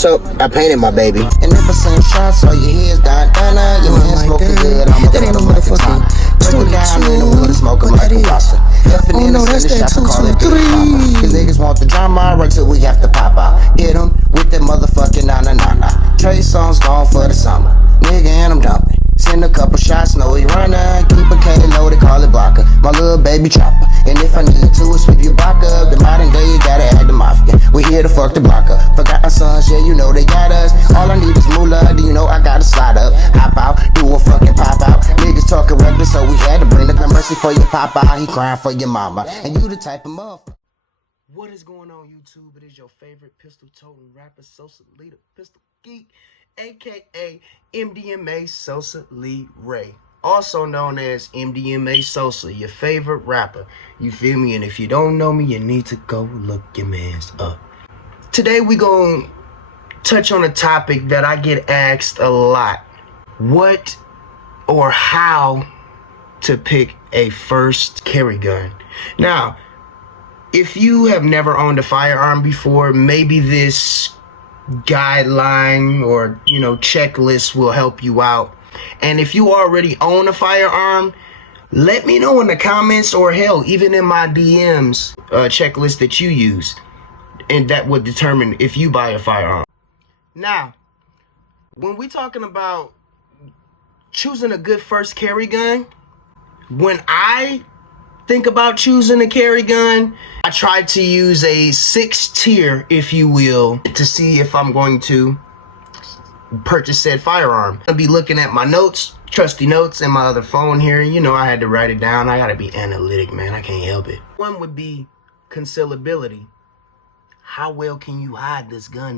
So I painted my baby. And if I send shots, all your head's down, your hands smoking good. I'm a motherfucking 22. Down in the water, smoking like a roster. Oh no, that's that 223. Cause niggas want the drama, right till we have to pop out. Hit them with that motherfucking na. Trey Songz gone for the summer. Nigga, and I'm dumping. Send a couple shots, know he runner. Keep a K loaded, call it blocker. My little baby chopper. And if I need to, sweep your block up. The modern day, you gotta add the mafia. We here to fuck the block up. Forgot my sons, yeah, you know they got us. All I need is moolah, do you know I gotta slide up? Hop out, do a fucking pop out. Niggas talking reckless, so we had to bring the mercy for your pop out. He crying for your mama. And you the type of motherfucker. What is going on, YouTube? It is your favorite pistol-toting rapper, Sosa Lee, the Pistol Geek, aka MDMA Sosa Lee Ray, also known as MDMA Sosa, your favorite rapper. You feel me? And if you don't know me, you need to go look your mans up. Today we gonna touch on a topic that I get asked a lot: what or how to pick a first carry gun. Now, if you have never owned a firearm before, maybe this guideline or checklist will help you out. And if you already own a firearm, let me know in the comments, or hell, even in my DMs, checklist that you use, and that would determine if you buy a firearm. Now, when we talking about choosing a good first carry gun, when I think about choosing a carry gun, I try to use a 6-tier, if you will, to see if I'm going to purchase said firearm. I'll be looking at my notes, trusty notes, and my other phone here. I had to write it down. I gotta be analytic, man. I can't help it. One would be concealability. How well can you hide this gun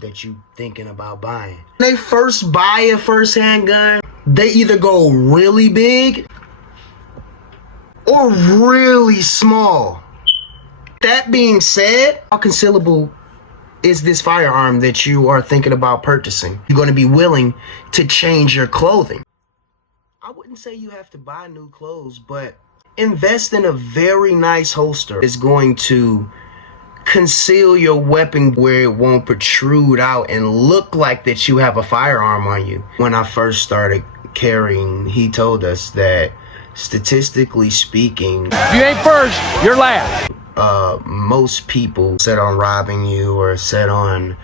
that you thinking about buying? When they first buy a first-hand gun, they either go really big or really small. That being said, how concealable is this firearm that you are thinking about purchasing? You're going to be willing to change your clothing. I wouldn't say you have to buy new clothes, but invest in a very nice holster. It's going to conceal your weapon where it won't protrude out and look like that you have a firearm on you. When I first started carrying, he told us that statistically speaking, if you ain't first, you're last. Most people set on robbing you, or set on,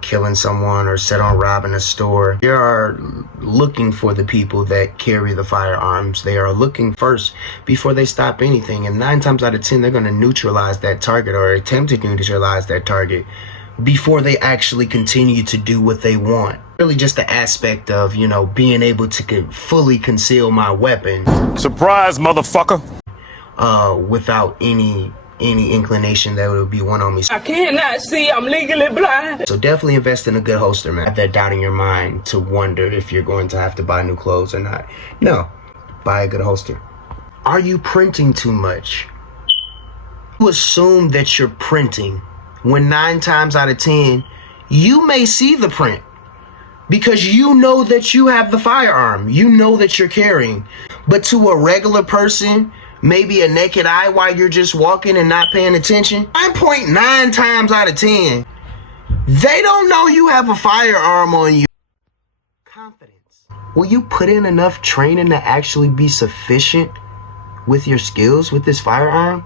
killing someone, or set on robbing a store. They are looking for the people that carry the firearms. They are looking first before they stop anything. And 9 times out of 10, they're going to neutralize that target, or attempt to neutralize that target, before they actually continue to do what they want. Really just the aspect of, being able to fully conceal my weapon. Surprise, motherfucker. Without any inclination that it would be one on me. I cannot see, I'm legally blind. So definitely invest in a good holster, man. Have that doubt in your mind to wonder if you're going to have to buy new clothes or not. No, buy a good holster. Are you printing too much? You assume that you're printing when 9 times out of 10, you may see the print, because you know that you have the firearm. You know that you're carrying. But to a regular person, maybe a naked eye while you're just walking and not paying attention, 9.9 times out of 10, they don't know you have a firearm on you. Confidence. Will you put in enough training to actually be sufficient with your skills with this firearm?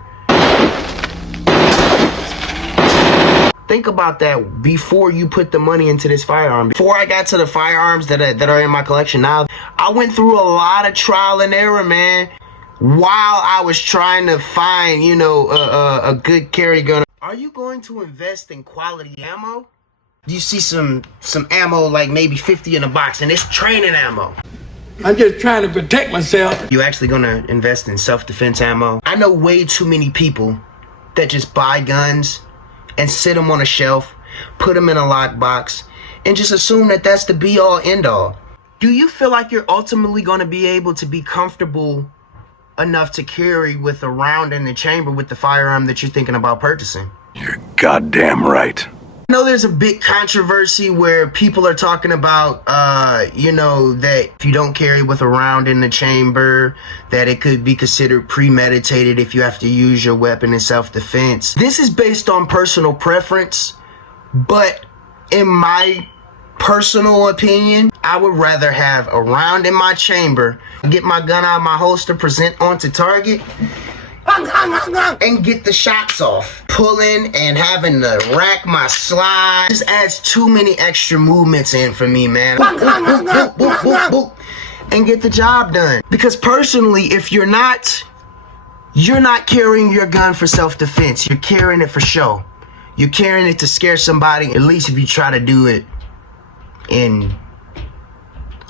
Think about that before you put the money into this firearm. Before I got to the firearms that are in my collection now, I went through a lot of trial and error, man, while I was trying to find, a good carry gun. Are you going to invest in quality ammo? You see some ammo, like maybe 50 in a box, and it's training ammo. I'm just trying to protect myself. You actually gonna invest in self-defense ammo? I know way too many people that just buy guns and sit them on a shelf, put them in a lockbox, and just assume that that's the be-all, end-all. Do you feel like you're ultimately going to be able to be comfortable enough to carry with a round in the chamber with the firearm that you're thinking about purchasing? You're goddamn right. I know there's a big controversy where people are talking about, that if you don't carry with a round in the chamber, that it could be considered premeditated if you have to use your weapon in self-defense. This is based on personal preference, but in my personal opinion, I would rather have a round in my chamber, get my gun out of my holster, present onto target, and get the shots off. Pulling and having to rack my slide just adds too many extra movements in for me, man. And get the job done. Because personally, if you're not carrying your gun for self-defense. You're carrying it for show. You're carrying it to scare somebody, at least if you try to do it in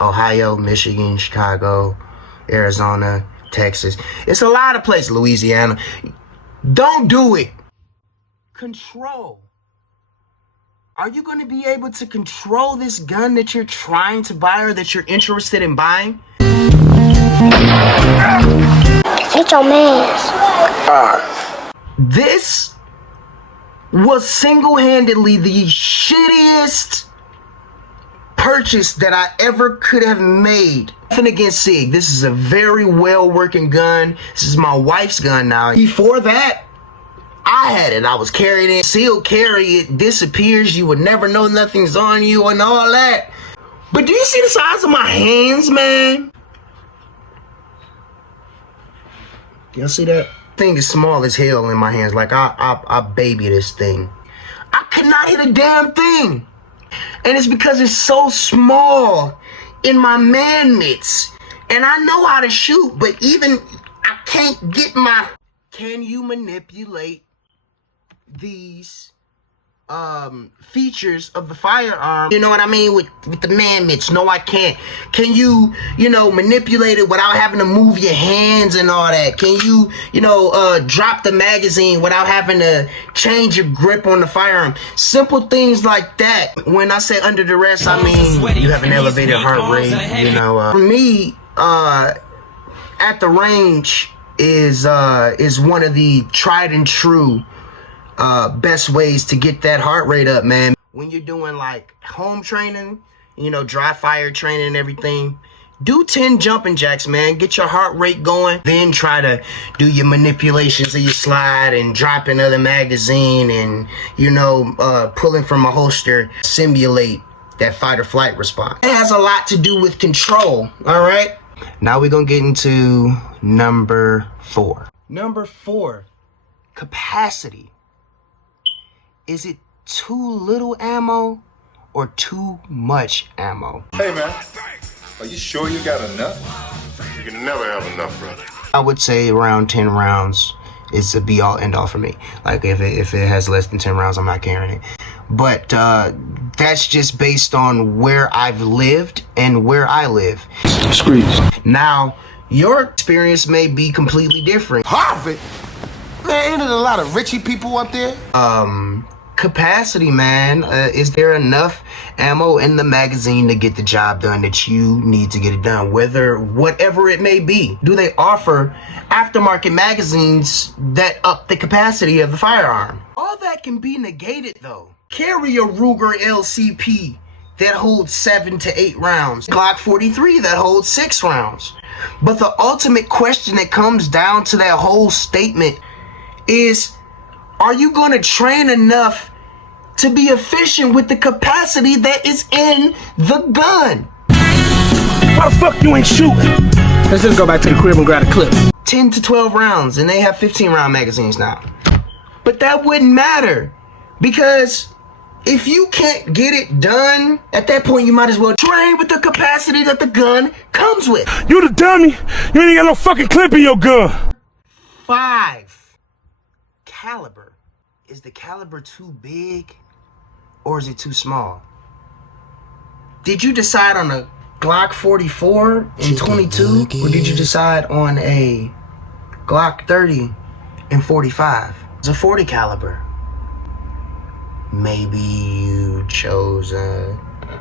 Ohio, Michigan, Chicago, Arizona, Texas. It's a lot of places, Louisiana. Don't do it. Control. Are you going to be able to control this gun that you're trying to buy or that you're interested in buying? Hit your mans. This was single-handedly the shittiest purchase that I ever could have made. Nothing against SIG. This is a very well-working gun. This is my wife's gun now. Before that, I had it. I was carrying it. Sealed carry, it disappears. You would never know nothing's on you and all that. But do you see the size of my hands, man? Y'all see that? Thing is small as hell in my hands. Like I baby this thing. I could not hit a damn thing. And it's because it's so small in my man mitts. And I know how to shoot, but even I can't get my... Can you manipulate these features of the firearm? You know what I mean? With the man mitts. No, I can't. Can you, manipulate it without having to move your hands and all that? Can you, drop the magazine without having to change your grip on the firearm? Simple things like that. When I say under duress, I mean you have an elevated heart rate. For me, at the range is one of the tried and true best ways to get that heart rate up, man. When you're doing like home training, dry fire training and everything, do 10 jumping jacks, man. Get your heart rate going. Then try to do your manipulations of your slide and drop another magazine and, pulling from a holster. Simulate that fight or flight response. It has a lot to do with control, all right? Now we're going to get into number 4. Number 4, capacity. Is it too little ammo or too much ammo? Hey man, are you sure you got enough? You can never have enough, brother. I would say around 10 rounds is a be all end all for me. Like if it has less than 10 rounds, I'm not carrying it. But that's just based on where I've lived and where I live. Squeeze. Now, your experience may be completely different. Harvard? Man, ain't there a lot of richie people up there? Capacity, man. Is there enough ammo in the magazine to get the job done that you need to get it done? Whatever it may be. Do they offer aftermarket magazines that up the capacity of the firearm? All that can be negated, though. Carry a Ruger LCP that holds 7 to 8 rounds. Glock 43 that holds 6 rounds. But the ultimate question that comes down to that whole statement is, are you going to train enough to be efficient with the capacity that is in the gun? Why the fuck you ain't shooting? Let's just go back to the crib and grab a clip. 10 to 12 rounds, and they have 15 round magazines now. But that wouldn't matter, because if you can't get it done, at that point you might as well train with the capacity that the gun comes with. You the dummy. You ain't got no fucking clip in your gun. 5. Caliber. Is the caliber too big or is it too small? Did you decide on a Glock 44 and 22, or did you decide on a Glock 30 and 45? It's a 40 caliber. Maybe you chose a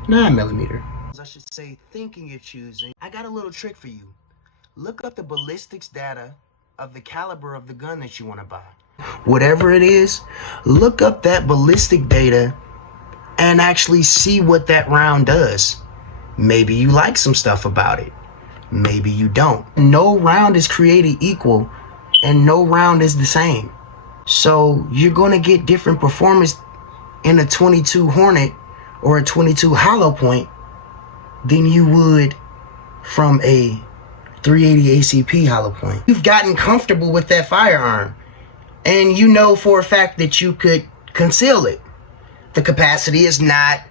9mm. I should say, thinking of choosing. I got a little trick for you. Look up the ballistics data of the caliber of the gun that you want to buy. Whatever it is, look up that ballistic data and actually see what that round does. Maybe you like some stuff about it. Maybe you don't. No round is created equal and no round is the same. So you're going to get different performance in a 22 Hornet or a 22 hollow point than you would from a 380 ACP hollow point. You've gotten comfortable with that firearm, and you know for a fact that you could conceal it. The capacity is not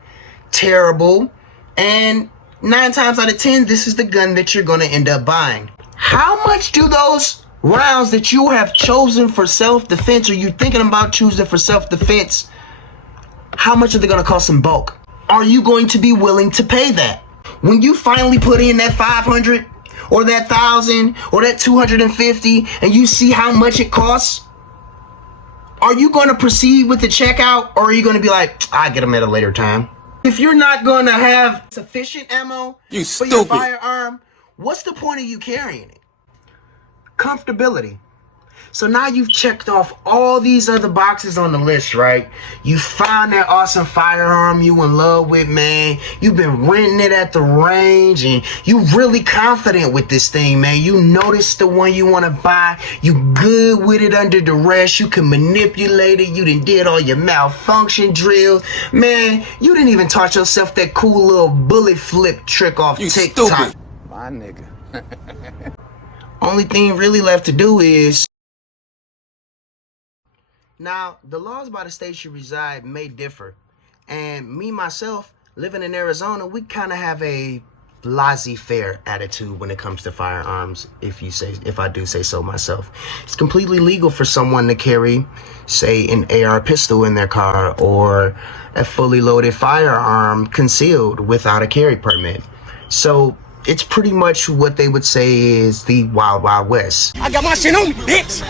terrible, and 9 times out of 10, this is the gun that you're going to end up buying. How much do those rounds that you have chosen for self-defense, or you thinking about choosing for self-defense, how much are they going to cost in bulk? Are you going to be willing to pay that? When you finally put in that 500 or that 1,000 or that 250 and you see how much it costs, are you going to proceed with the checkout, or are you going to be like, I'll get them at a later time? If you're not going to have sufficient ammo for your firearm, what's the point of you carrying it? Comfortability. So now you've checked off all these other boxes on the list, right? You found that awesome firearm you in love with, man. You've been renting it at the range, and you really confident with this thing, man. You noticed the one you want to buy. You good with it under duress. You can manipulate it. You done did all your malfunction drills. Man, you didn't even taught yourself that cool little bullet flip trick off TikTok. Stupid. My nigga. Only thing really left to do is... Now, the laws by the state you reside may differ. And me, myself, living in Arizona, we kind of have a laissez-faire attitude when it comes to firearms, if I do say so myself. It's completely legal for someone to carry, say, an AR pistol in their car, or a fully loaded firearm concealed without a carry permit. So it's pretty much what they would say is the Wild Wild West. I got my shit on me, bitch.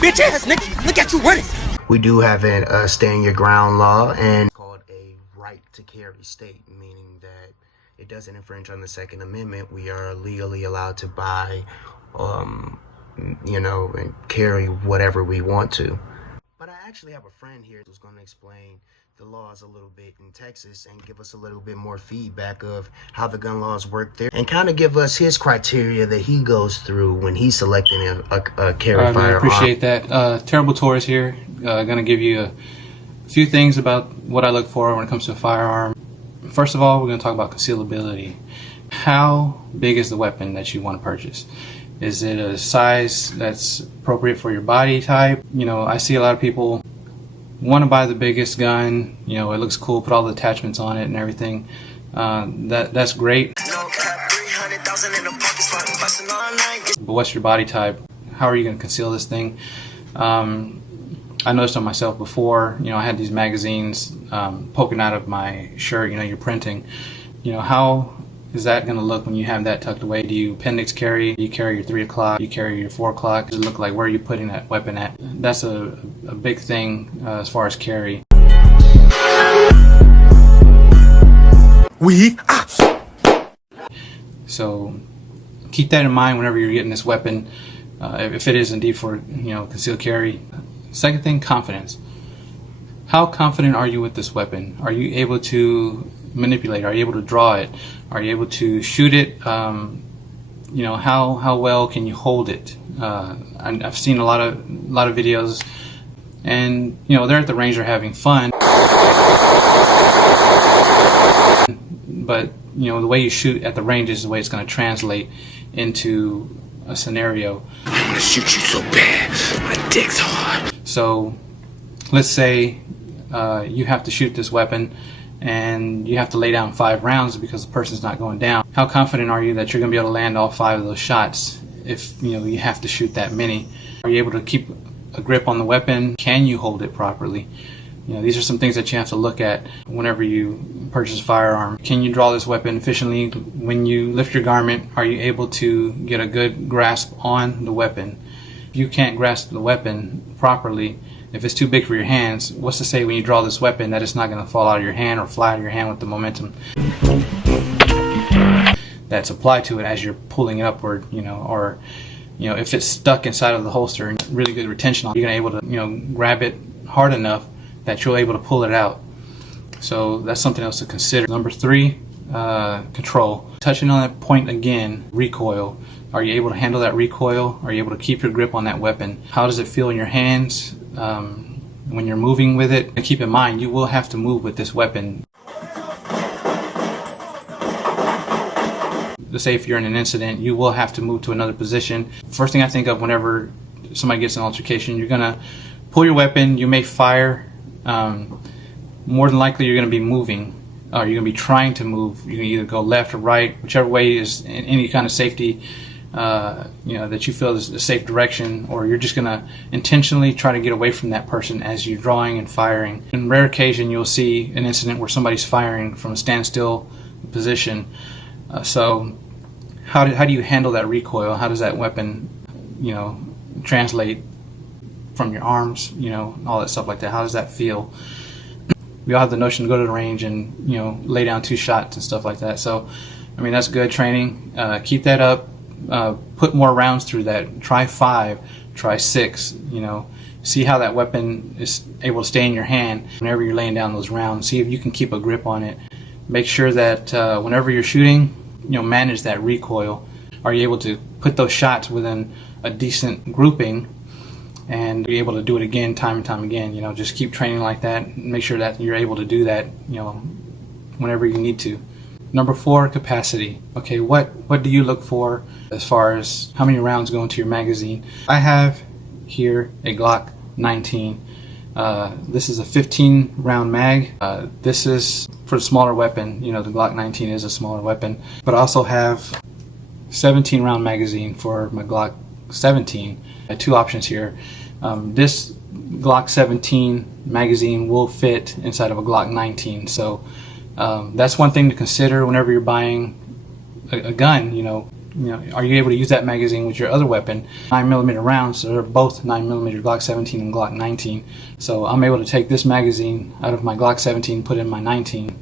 Bitch ass nigga, look at you running. We do have a stand your ground law, and it's called a right to carry state, meaning that it doesn't infringe on the Second Amendment. We are legally allowed to buy, and carry whatever we want to. But I actually have a friend here who's going to explain the laws a little bit in Texas and give us a little bit more feedback of how the gun laws work there, and kind of give us his criteria that he goes through when he's selecting a carry firearm. I appreciate that. Terrible Torres here. Gonna give you a few things about what I look for when it comes to a firearm. First of all, we're gonna talk about concealability. How big is the weapon that you want to purchase? Is it a size that's appropriate for your body type? I see a lot of people want to buy the biggest gun. It looks cool, put all the attachments on it and everything. That's great. But what's your body type? How are you going to conceal this thing? I noticed on myself before, I had these magazines poking out of my shirt. You're printing. How is that going to look when you have that tucked away? Do you appendix carry? Do you carry your 3 o'clock? Do you carry your 4 o'clock? Does it look like, where are you putting that weapon at? That's a big thing as far as carry. So keep that in mind whenever you're getting this weapon, if it is indeed for concealed carry. Second thing, confidence. How confident are you with this weapon? Are you able to manipulate? Are you able to draw it? Are you able to shoot it? How well can you hold it? I've seen a lot of videos, and they're at the range, they're having fun, but the way you shoot at the range is the way it's going to translate into a scenario. I'm gonna shoot you so bad, my dick's hard. So let's say you have to shoot this weapon and you have to lay down 5 rounds because the person's not going down. How confident are you that you're going to be able to land all 5 of those shots if you have to shoot that many? Are you able to keep a grip on the weapon? Can you hold it properly? These are some things that you have to look at whenever you purchase a firearm. Can you draw this weapon efficiently? When you lift your garment, are you able to get a good grasp on the weapon? If you can't grasp the weapon properly, if it's too big for your hands, what's to say when you draw this weapon that it's not going to fall out of your hand or fly out of your hand with the momentum that's applied to it as you're pulling it upward, or if it's stuck inside of the holster and really good retention on, you're going to be able to grab it hard enough that you're able to pull it out. So that's something else to consider. Number 3, control. Touching on that point again, recoil. Are you able to handle that recoil? Are you able to keep your grip on that weapon? How does it feel in your hands when you're moving with it? And keep in mind, you will have to move with this weapon. let's say if you're in an incident, you will have to move to another position. First thing I think of whenever somebody gets in an altercation, you're gonna pull your weapon, you may fire. More than likely you're gonna be moving, or you're gonna be trying to move. You can either go left or right, whichever way is in any kind of safety, that you feel is a safe direction, or you're just gonna intentionally try to get away from that person as you're drawing and firing. In rare occasion, you'll see an incident where somebody's firing from a standstill position. So how do you handle that recoil? How does that weapon, translate from your arms, all that stuff like that? How does that feel? We all have the notion to go to the range and, lay down 2 shots and stuff like that. So, I mean, that's good training. Keep that up. Put more rounds through that. Try 5, try 6, see how that weapon is able to stay in your hand whenever you're laying down those rounds. See if you can keep a grip on it. Make sure that whenever you're shooting, manage that recoil. Are you able to put those shots within a decent grouping and be able to do it again, time and time again? Just keep training like that. Make sure that you're able to do that, whenever you need to. Number 4, capacity. Okay, what do you look for as far as how many rounds go into your magazine? I have here a Glock 19. This is a 15 round mag. This is for the smaller weapon. The Glock 19 is a smaller weapon. But I also have 17 round magazine for my Glock 17. I have 2 options here. This Glock 17 magazine will fit inside of a Glock 19. So that's one thing to consider whenever you're buying a gun. Are you able to use that magazine with your other weapon? 9mm rounds, so they're both 9mm Glock 17 and Glock 19. So I'm able to take this magazine out of my Glock 17, put it in my 19,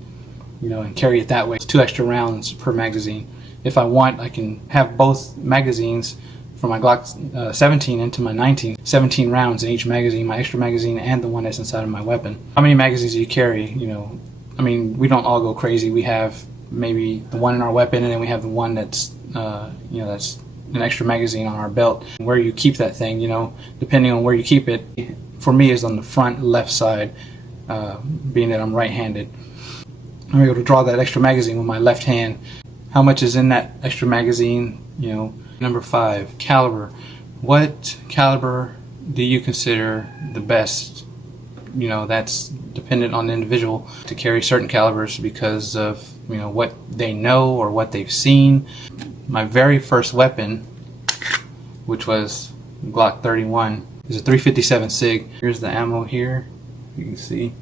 and carry it that way. It's 2 extra rounds per magazine. If I want, I can have both magazines from my Glock 17 into my 19. 17 rounds in each magazine, my extra magazine and the one that's inside of my weapon. How many magazines do you carry? We don't all go crazy. We have maybe the one in our weapon, and then we have the one that's that's an extra magazine on our belt. Where you keep that thing, depending on where you keep it, for me is on the front left side, being that I'm right-handed. I'm able to draw that extra magazine with my left hand. How much is in that extra magazine? Number 5, caliber. What caliber do you consider the best? That's dependent on the individual to carry certain calibers because of what they know or what they've seen. My very first weapon, which was Glock 31, is a 357 SIG. Here's the ammo here, you can see,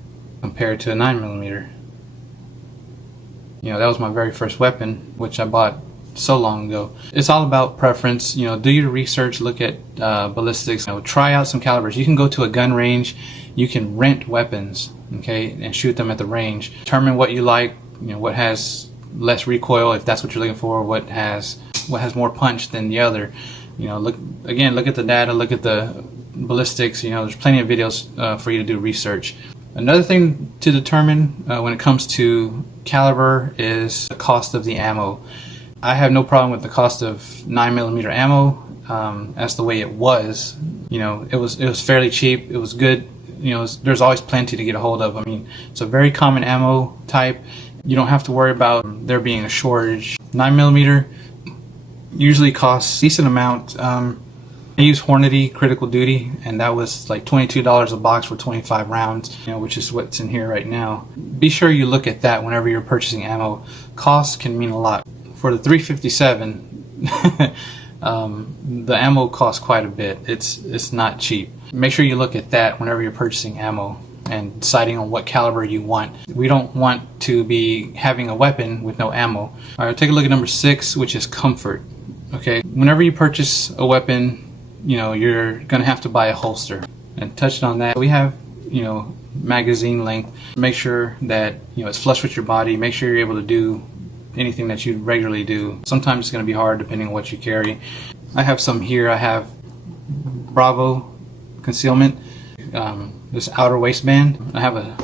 compared to a 9mm. That was my very first weapon, which I bought so long ago. It's all about preference. Do your research, look at ballistics, try out some calibers. You can go to a gun range, you can rent weapons, okay, and shoot them at the range. Determine what you like, what has less recoil if that's what you're looking for, what has more punch than the other. Look at the data, look at the ballistics. There's plenty of videos for you to do research. Another thing to determine when it comes to caliber is the cost of the ammo. I have no problem with the cost of 9mm ammo. That's the way it was. It was fairly cheap. It was good. There's always plenty to get a hold of. It's a very common ammo type. You don't have to worry about there being a shortage. 9mm usually costs a decent amount. I use Hornady Critical Duty, and that was like $22 a box for 25 rounds, which is what's in here right now. Be sure you look at that whenever you're purchasing ammo. Cost can mean a lot. For the 357, the ammo costs quite a bit. It's not cheap. Make sure you look at that whenever you're purchasing ammo and deciding on what caliber you want. We don't want to be having a weapon with no ammo. All right, take a look at number 6, which is comfort. Okay, whenever you purchase a weapon, you're gonna have to buy a holster. And touched on that, we have magazine length. Make sure that it's flush with your body. Make sure you're able to do anything that you regularly do. Sometimes it's going to be hard depending on what you carry. I have some here. I have Bravo concealment, this outer waistband. I have a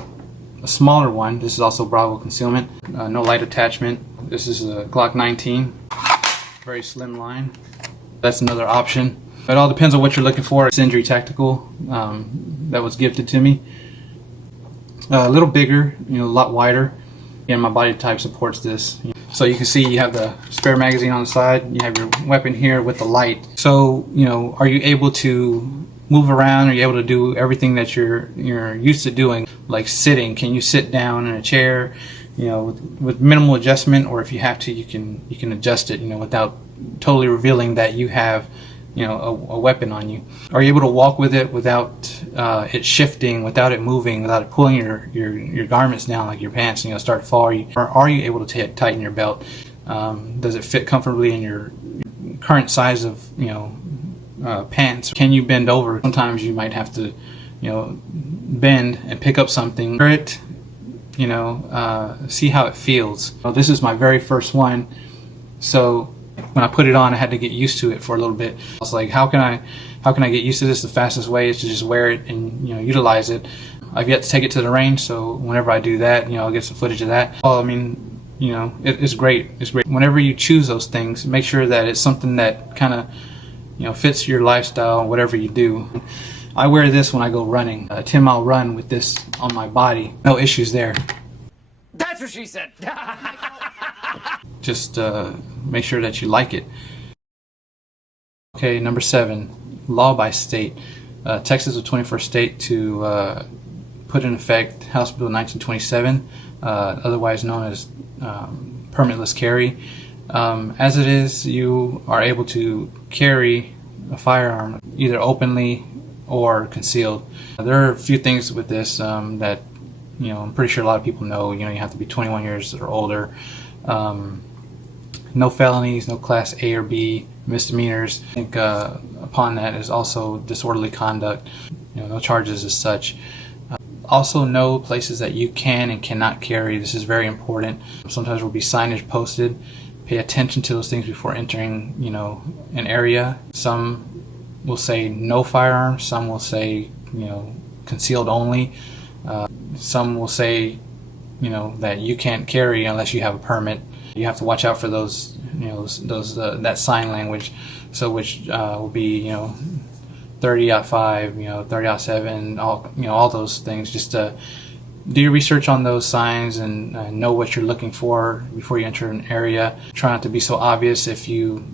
smaller one. This is also Bravo concealment. No light attachment. This is a Glock 19. Very slim line. That's another option. It all depends on what you're looking for. It's Injury Tactical that was gifted to me. A little bigger, a lot wider. Again, my body type supports this. So you can see you have the spare magazine on the side, you have your weapon here with the light. So, you know, are you able to move around? Are you able to do everything that you're used to doing, like sitting? Can you sit down in a chair, you know, with minimal adjustment, or if you have to, you can adjust it, you know, without totally revealing that you have, you know, a weapon on you? Are you able to walk with it without it shifting, without it moving, without it pulling your garments down like your pants, you know, start to fall? Or are you able to tighten your belt? Does it fit comfortably in your current size of, you know, pants? Can you bend over? Sometimes you might have to, you know, bend and pick up something. You know, see how it feels. Well, this is my very first one, so when I put it on, I had to get used to it for a little bit. I was like, how can I get used to this? The fastest way is to just wear it and, you know, utilize it. I've yet to take it to the range, so whenever I do that, you know, I'll get some footage of that. Well, I mean, you know, it's great. It's great. Whenever you choose those things, make sure that it's something that kind of, you know, fits your lifestyle, whatever you do. I wear this when I go running, a 10-mile run with this on my body. No issues there. That's what she said. Just make sure that you like it. Okay, number 7, law by state. Texas is the 21st state to put in effect House Bill 1927, otherwise known as permitless carry. As it is, you are able to carry a firearm either openly or concealed. There are a few things with this that, you know, I'm pretty sure a lot of people know. You know, you have to be 21 years or older. No felonies, no class A or B misdemeanors. I think upon that is also disorderly conduct. You know, no charges as such. Also know places that you can and cannot carry. This is very important. Sometimes there will be signage posted. Pay attention to those things before entering, you know, an area. Some will say no firearms. Some will say, you know, concealed only. Some will say, you know, that you can't carry unless you have a permit. You have to watch out for those, you know, that sign language. So which will be, you know, 30-5, you know, 30-7, all those things. Just do your research on those signs and know what you're looking for before you enter an area. Try not to be so obvious. If you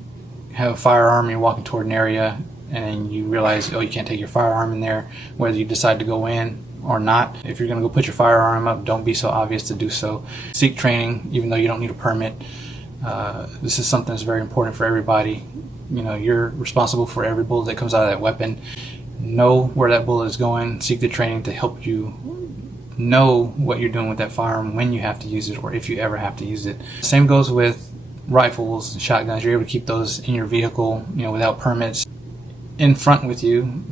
have a firearm and you're walking toward an area and you realize, oh, you can't take your firearm in there, whether you decide to go in or not. If you're going to go put your firearm up, don't be so obvious to do so. Seek training, even though you don't need a permit. This is something that's very important for everybody. You know, you're responsible for every bullet that comes out of that weapon. Know where that bullet is going. Seek the training to help you know what you're doing with that firearm when you have to use it, or if you ever have to use it. Same goes with rifles and shotguns. You're able to keep those in your vehicle, you know, without permits, in front with you,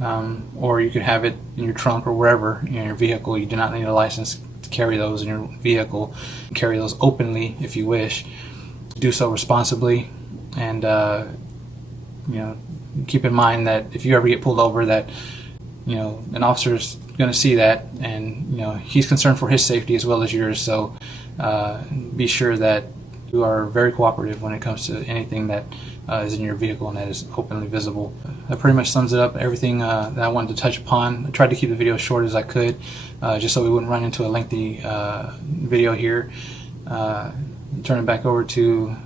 or you could have it in your trunk or wherever in your vehicle. You do not need a license to carry those in your vehicle. Carry those openly if you wish. Do so responsibly, and you know, keep in mind that if you ever get pulled over, that, you know, an officer's going to see that, and, you know, he's concerned for his safety as well as yours. So be sure that you are very cooperative when it comes to anything that is in your vehicle and that is openly visible. That pretty much sums it up. Everything that I wanted to touch upon. I tried to keep the video as short as I could, just so we wouldn't run into a lengthy video here. Turn it back over to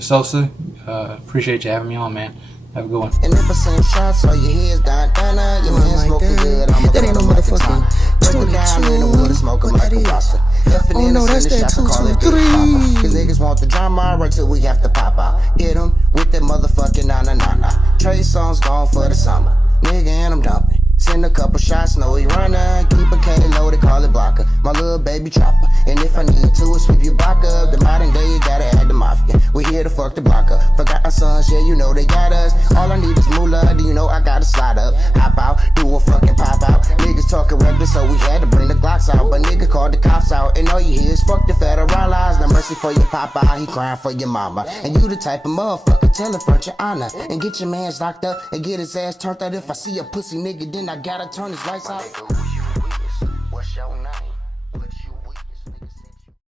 Sosa. Appreciate you having me on, man. Have a good one. And if I send shots, so your head's down, your hands smoking good. That ain't no motherfucking 22. Smoking like a roster. Oh no, that's that 223. Cause niggas want the drama right till we have to pop out. Hit them with that motherfucking na-na-na-na. Trey songs gone for the summer. Nigga, and I'm dumping. Send a couple shots, know he running. Keep a K loaded, call it blocker. My little baby chopper. And if I need to, sweep your block up. The modern day, you gotta add the mafia. We here to fuck the block up. Forgot our sons, yeah, you know they got us. All I need is moolah, do you know I gotta slide up? Hop out, do a fucking pop out. Niggas talking reckless, so we had to bring the Glocks out. But nigga called the cops out, and all you hear is fuck the federal laws. No mercy for your papa, he crying for your mama. And you the type of motherfucker, tell him front your honor. And get your mans locked up, and get his ass turned out. If I see a pussy nigga, then I gotta turn his lights out.